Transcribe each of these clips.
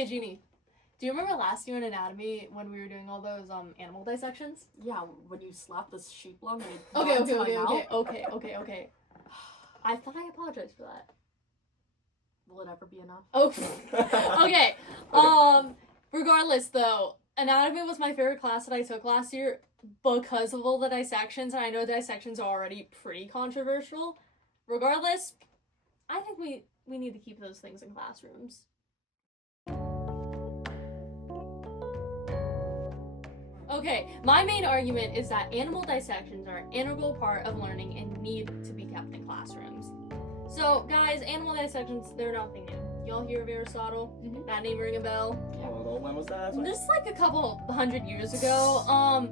Hey, Jeannie, do you remember last year in anatomy when we were doing all those animal dissections? Yeah, when you slapped this sheep lung and it Okay. got into my mouth. I thought I apologized for that. Will it ever be enough? Oh, okay. Regardless, though, anatomy was my favorite class that I took last year because of all the dissections, and I know dissections are already pretty controversial. Regardless, I think we need to keep those things in classrooms. Okay, my main argument is that animal dissections are an integral part of learning and need to be kept in classrooms. So, guys, animal dissections, they're nothing new. Y'all hear of Aristotle? Mm-hmm. That name ring a bell? Yeah. When was that? Just like a couple hundred years ago,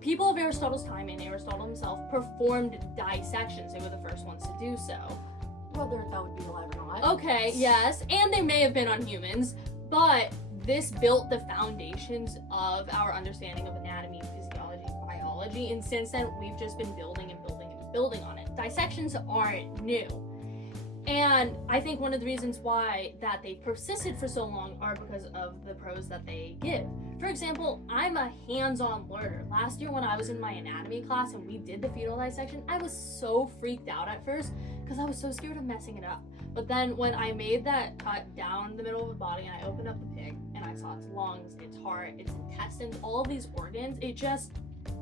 people of Aristotle's time and Aristotle himself performed dissections. They were the first ones to do so. Whether that would be alive or not. Okay, yes, and they may have been on humans, but this built the foundations of our understanding of anatomy, physiology, biology, and since then we've just been building and building and building on it. Dissections aren't new. And I think one of the reasons why that they persisted for so long are because of the pros that they give. For example, I'm a hands-on learner. Last year when I was in my anatomy class and we did the fetal dissection, I was so freaked out at first because I was so scared of messing it up. But then when I made that cut down the middle of the body and I opened up the pig and I saw its lungs, its heart, its intestines, all of these organs, it just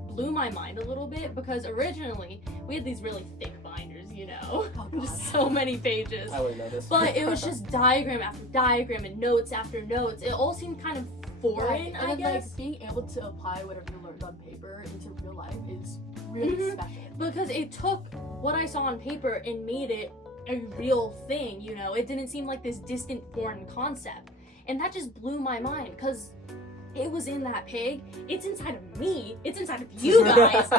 blew my mind a little bit because originally we had these really thick binders, you know, just so many pages. I would notice. But it was just diagram after diagram and notes after notes. It all seemed kind of foreign, and I then, guess. like, being able to apply whatever you learned on paper into real life is really special. Because it took what I saw on paper and made it a real thing, you know. It didn't seem like this distant foreign concept. And that just blew my mind because it was in that pig. It's inside of me. It's inside of you guys.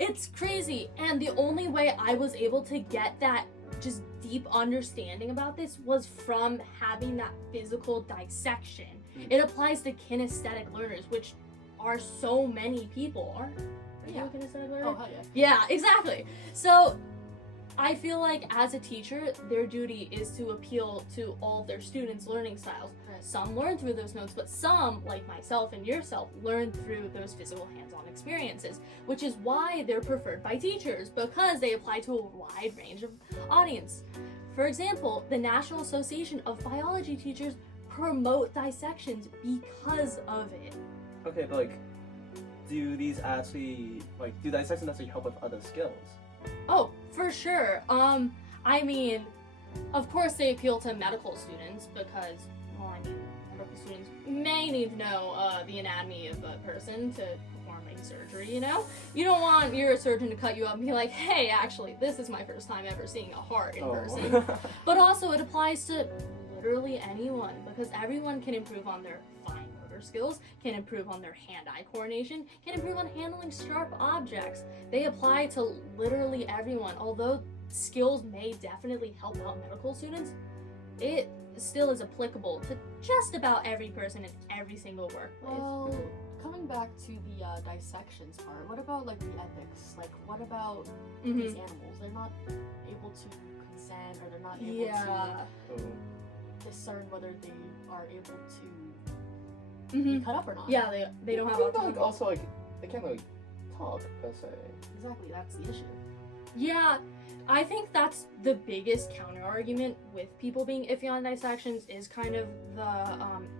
It's crazy. And the only way I was able to get that just deep understanding about this was from having that physical dissection. It applies to kinesthetic learners, which are so many people. Are you a kinesthetic learner? Oh, hell yeah. Yeah, exactly. So I feel like as a teacher, their duty is to appeal to all of their students' learning styles. Right. Some learn through those notes, but some, like myself and yourself, learn through those physical hands-on experiences, which is why they're preferred by teachers, because they apply to a wide range of audience. For example, the National Association of Biology Teachers promote dissections because of it. Okay, but do dissections actually help with other skills? Oh, for sure. I mean, of course they appeal to medical students because, medical students may need to know the anatomy of a person to perform a surgery, you know? You don't want your surgeon to cut you up and be like, hey, actually, this is my first time ever seeing a heart in person. But also it applies to literally anyone because everyone can improve on their fine motor skills, can improve on their hand-eye coordination, can improve on handling sharp objects. They apply to literally everyone. Although skills may definitely help out medical students, it still is applicable to just about every person in every single workplace. Well, coming back to the dissections part, what about like the ethics? Like, what about these animals? They're not able to consent, or they're not able to discern whether they are able to be cut up or not. Yeah, they don't have autonomy. Also, they can't really talk per se. Exactly, that's the issue. Yeah, I think that's the biggest counter argument with people being iffy on dissections is kind of the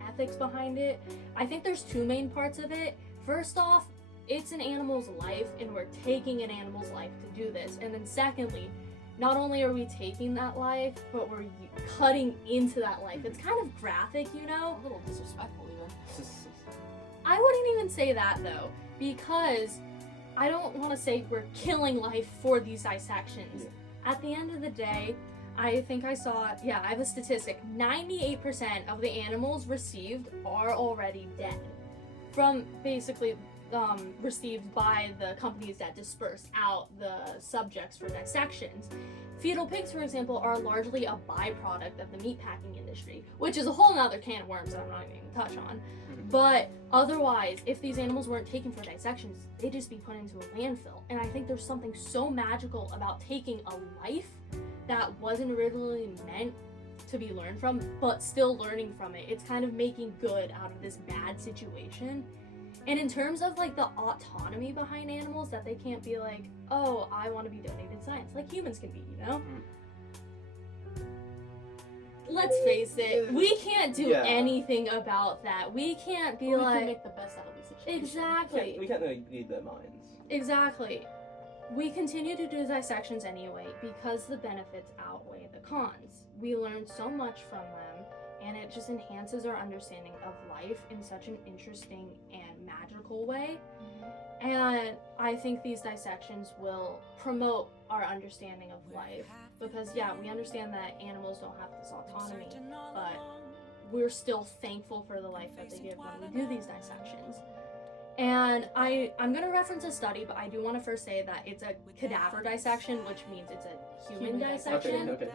ethics behind it. I think there's two main parts of it. First off, it's an animal's life and we're taking an animal's life to do this. And then secondly, not only are we taking that life, but we're cutting into that life. It's kind of graphic, you know? A little disrespectful even. I wouldn't even say that though, because I don't want to say we're killing life for these dissections. Yeah. At the end of the day, I think I saw, I have a statistic, 98% of the animals received are already dead. From basically received by the companies that disperse out the subjects for dissections. Fetal pigs, for example, are largely a byproduct of the meatpacking industry, which is a whole nother can of worms that I'm not even going to touch on. But otherwise, if these animals weren't taken for dissections, they'd just be put into a landfill. And I think there's something so magical about taking a life that wasn't originally meant to to be learned from, but still learning from it. It's kind of making good out of this bad situation. And in terms of like the autonomy behind animals, that they can't be like, oh, I want to be donated science, like humans can be, you know? Let's face it, we can't do anything about that. We can't be we like... can make the best out of the situation. Exactly. We can't really read their minds. Exactly. We continue to do dissections anyway because the benefits outweigh the cons. We learn so much from them, and it just enhances our understanding of life in such an interesting and magical way. And I think these dissections will promote our understanding of life because, yeah, we understand that animals don't have this autonomy, but we're still thankful for the life that they give when we do these dissections. And I'm going to reference a study, but I do want to first say that it's a cadaver dissection, which means it's a human dissection. Okay.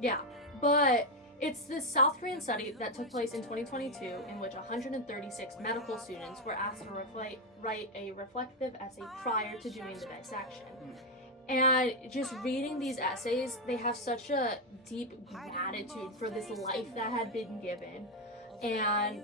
Yeah, but it's this South Korean study that took place in 2022 in which 136 medical students were asked to write a reflective essay prior to doing the dissection. And just reading these essays, they have such a deep gratitude for this life that had been given. And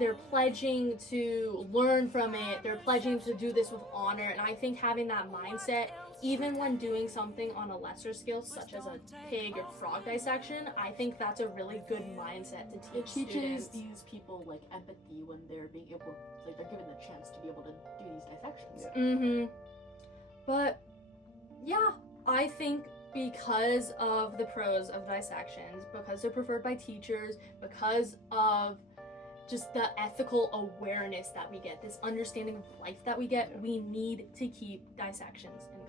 they're pledging to learn from it, they're pledging to do this with honor, and I think having that mindset, even when doing something on a lesser scale, such as a pig or frog dissection, I think that's a really good mindset to teach It teaches students. these people like empathy when they're being able, like they're given the chance to be able to do these dissections. Mm-hmm. But, yeah, I think because of the pros of dissections, because they're preferred by teachers, because of just the ethical awareness that we get, this understanding of life that we get, we need to keep dissections in